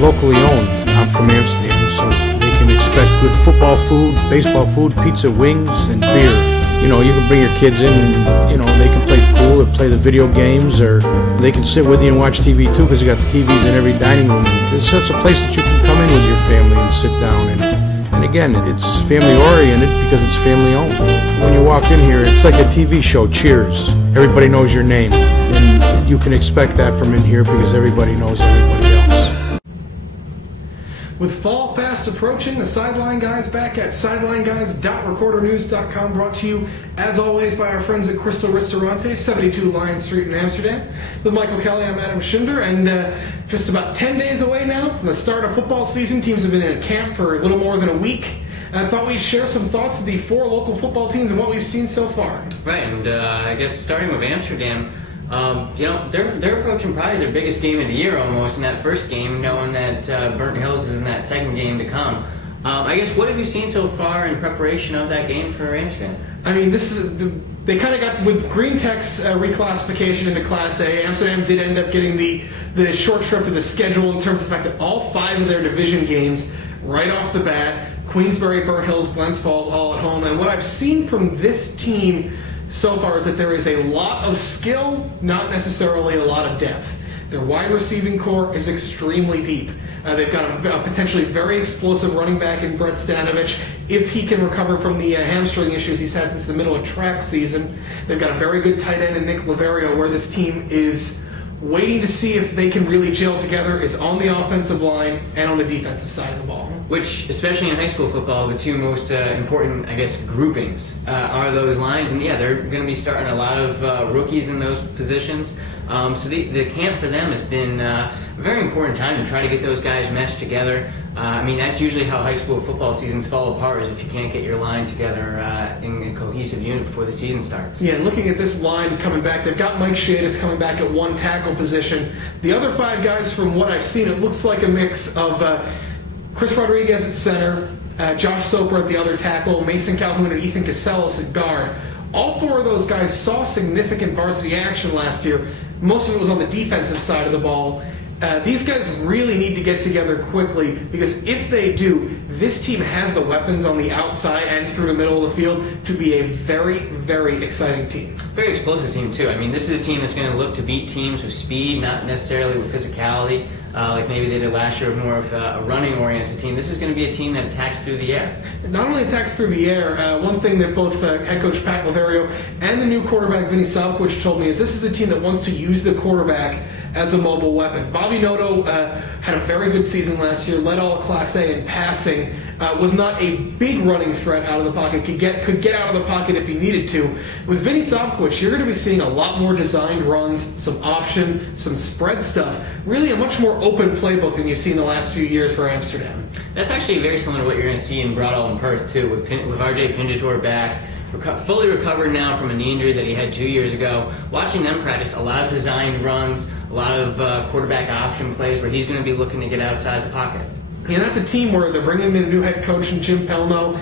locally owned. I'm from Amsterdam, so they can expect good football food, baseball food, pizza, wings, and beer. You know, you can bring your kids in and, you know, they can play pool or play the video games, or they can sit with you and watch TV too, because you got the TVs in every dining room. It's such a place that you can come in with your family and sit down. And again, it's family oriented because it's family owned. When you walk in here, it's like a TV show, Cheers. Everybody knows your name. And you can expect that from in here because everybody knows everybody else. With fall fast approaching, the Sideline Guys back at sidelineguys.recordernews.com, brought to you, as always, by our friends at Crystal Ristorante, 72 Lion Street in Amsterdam. With Michael Kelly, I'm Adam Schinder, and just about 10 days away now from the start of football season. Teams have been in a camp for a little more than a week. I thought we'd share some thoughts of the 4 local football teams and what we've seen so far. Right, and I guess starting with Amsterdam, you know, they're approaching probably their biggest game of the year almost in that first game, knowing that Burnt Hills is in that second game to come. I guess, what have you seen so far in preparation of that game for Amsterdam? I mean, they kind of got, with Green Tech's reclassification into Class A, Amsterdam did end up getting the short shrift of the schedule in terms of the fact that all 5 of their division games, right off the bat, Queensbury, Burnt Hills, Glens Falls, all at home. And what I've seen from this team so far is that there is a lot of skill, not necessarily a lot of depth. Their wide receiving core is extremely deep. They've got a potentially very explosive running back in Brett Stanovich, if he can recover from the hamstring issues he's had since the middle of track season. They've got a very good tight end in Nick Laverio, where this team is waiting to see if they can really gel together is on the offensive line and on the defensive side of the ball. Which, especially in high school football, the 2 most important, I guess, groupings are those lines. And yeah, they're going to be starting a lot of rookies in those positions. So the camp for them has been a very important time to try to get those guys meshed together. I mean, that's usually how high school football seasons fall apart, is if you can't get your line together in a cohesive unit before the season starts. Yeah, and looking at this line coming back, they've got Mike Shadis coming back at 1 tackle position. The other 5 guys, from what I've seen, it looks like a mix of Chris Rodriguez at center, Josh Soper at the other tackle, Mason Calhoun and Ethan Casellas at guard. All 4 of those guys saw significant varsity action last year. Most of it was on the defensive side of the ball. These guys really need to get together quickly, because if they do, this team has the weapons on the outside and through the middle of the field to be a very, very exciting team. Very explosive team, too. I mean, this is a team that's going to look to beat teams with speed, not necessarily with physicality, like maybe they did last year, more of a running-oriented team. This is going to be a team that attacks through the air. Not only attacks through the air, one thing that both head coach Pat Laverio and the new quarterback Vinny Savkovic told me is this is a team that wants to use the quarterback as a mobile weapon. Bobby Noto had a very good season last year, led all of Class A in passing, was not a big running threat out of the pocket, could get out of the pocket if he needed to. With Vinny Savkovic, you're going to be seeing a lot more designed runs, some option, some spread stuff, really a much more open playbook than you've seen the last few years for Amsterdam. That's actually very similar to what you're going to see in Broadall and Perth, too, with RJ Pinjator back, fully recovered now from a knee injury that he had 2 years ago. Watching them practice, a lot of designed runs, a lot of quarterback option plays where he's going to be looking to get outside the pocket. Yeah, that's a team where they're bringing in a new head coach in Jim Pelno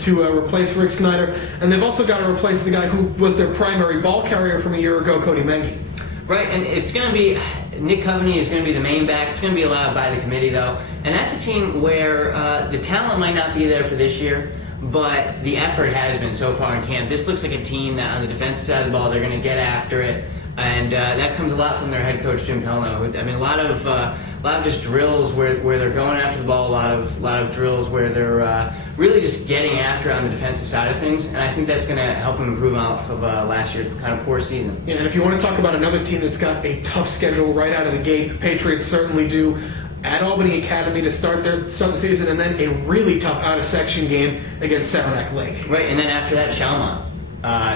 to replace Rick Snyder, and they've also got to replace the guy who was their primary ball carrier from a year ago, Cody Mengi. Right, and it's going to be, Nick Coveney is going to be the main back. It's going to be allowed by the committee, though, and that's a team where the talent might not be there for this year, but the effort has been so far in camp. This looks like a team that on the defensive side of the ball, they're going to get after it, and that comes a lot from their head coach Jim Pelno. I mean, a lot of just drills where they're going after the ball, a lot of drills where they're really just getting after it on the defensive side of things, and I think that's going to help them improve off of last year's kind of poor season. Yeah, and if you want to talk about another team that's got a tough schedule right out of the gate, the Patriots certainly do. At Albany Academy to start the season, and then a really tough out-of-section game against Saranac Lake. Right, and then after that, Chalmont.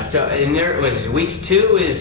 So in there was weeks 2 is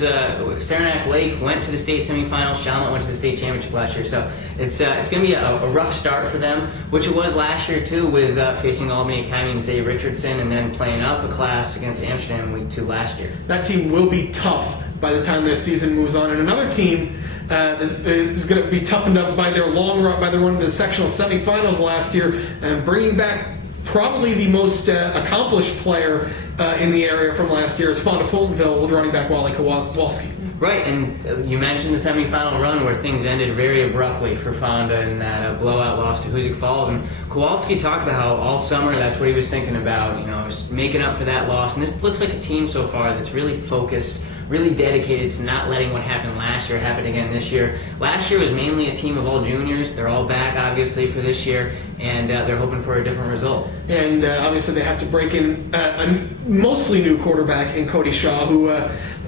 Saranac Lake went to the state semifinals. Chalmont went to the state championship last year. So it's going to be a rough start for them, which it was last year too, with facing Albany Academy and Zay Richardson, and then playing up a class against Amsterdam in week 2 last year. That team will be tough by the time their season moves on, and another team that is going to be toughened up by their long run, by their run to the sectional semifinals last year, and bringing back probably the most accomplished player in the area from last year is Fonda Fultonville with running back Wally Kowalski. Right, and you mentioned the semifinal run where things ended very abruptly for Fonda in that blowout loss to Hoosick Falls. And Kowalski talked about how all summer that's what he was thinking about, just making up for that loss. And this looks like a team so far that's really focused, really dedicated to not letting what happened last year happen again this year. Last year was mainly a team of all juniors. They're all back, obviously, for this year, and they're hoping for a different result. And obviously they have to break in a mostly new quarterback in Cody Shaw, who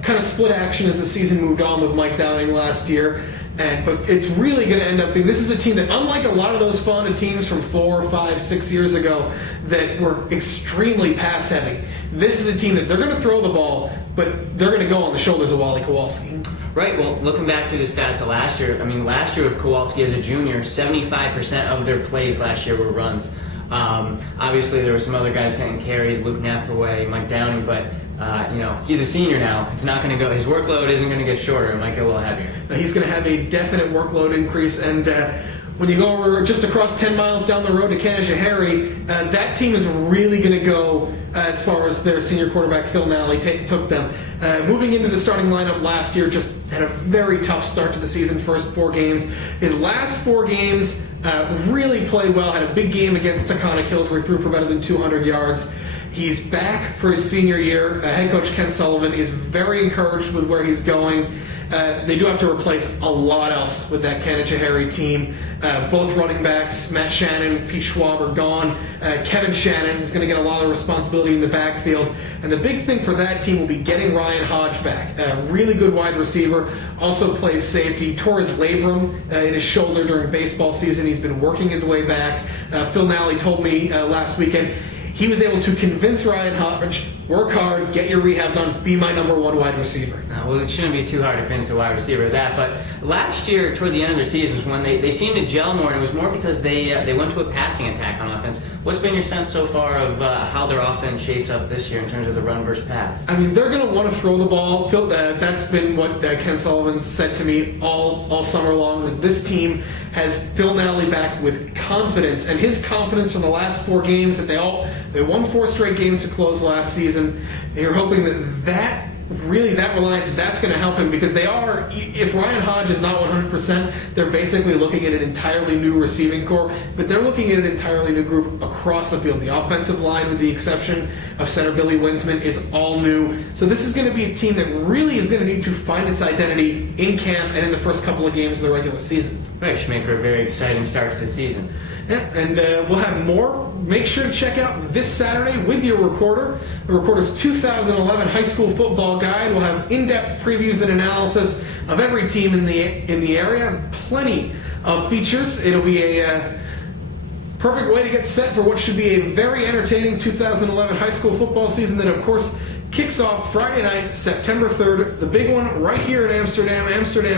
kind of split action as the season moved on with Mike Downing last year. But it's really going to end up being, this is a team that, unlike a lot of those Fonda teams from 4, 5, 6 years ago that were extremely pass heavy, this is a team that they're going to throw the ball, but they're going to go on the shoulders of Wally Kowalski. Right, well, looking back through the stats of last year, last year with Kowalski as a junior, 75% of their plays last year were runs. Obviously, there were some other guys getting carries, Luke Nathaway, Mike Downing, but he's a senior now. It's not going to go. His workload isn't going to get shorter. It might get a little heavier. He's going to have a definite workload increase, and when you go over just across 10 miles down the road to Canajoharie, that team is really going to go as far as their senior quarterback Phil Nally took them. Moving into the starting lineup last year, just had a very tough start to the season. First 4 games, his last 4 games really played well. Had a big game against Taconic Hills where he threw for better than 200 yards. He's back for his senior year. Head coach Ken Sullivan is very encouraged with where he's going. They do have to replace a lot else with that Canajoharie team. Both running backs, Matt Shannon and Pete Schwab, are gone. Kevin Shannon is going to get a lot of responsibility in the backfield. And the big thing for that team will be getting Ryan Hodge back. A really good wide receiver, also plays safety. Tore his labrum in his shoulder during baseball season. He's been working his way back. Phil Nally told me last weekend he was able to convince Ryan Hodge, work hard, get your rehab done, be my number 1 wide receiver. Well, it shouldn't be too hard to convince a wide receiver of that. But last year, toward the end of their seasons, when they seemed to gel more, and it was more because they went to a passing attack on offense. What's been your sense so far of how their offense shaped up this year in terms of the run versus pass? They're going to want to throw the ball. That's been what Ken Sullivan said to me all summer long, that this team has Phil Nally back with confidence, and his confidence from the last 4 games that they won 4 straight games to close last season. You're hoping that reliance, that's going to help him, because if Ryan Hodge is not 100%, they're basically looking at an entirely new receiving corps, but they're looking at an entirely new group across the field. The offensive line, with the exception of center Billy Winsman, is all new. So this is going to be a team that really is going to need to find its identity in camp and in the first couple of games of the regular season. Right, should make for a very exciting start to the season. Yeah, and we'll have more. Make sure to check out this Saturday with your recorder. The recorder's 2011 high school football guide. We'll have in-depth previews and analysis of every team in the area. Plenty of features. It'll be a perfect way to get set for what should be a very entertaining 2011 high school football season that, of course, kicks off Friday night, September 3rd. The big one right here in Amsterdam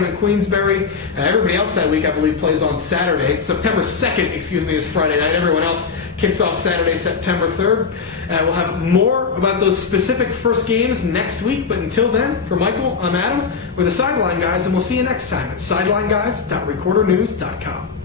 and Queensbury. Everybody else that week, I believe, plays on Saturday. September 2nd, is Friday night. Everyone else kicks off Saturday, September 3rd. We'll have more about those specific first games next week. But until then, for Michael, I'm Adam. We're the Sideline Guys, and we'll see you next time at sidelineguys.recordernews.com.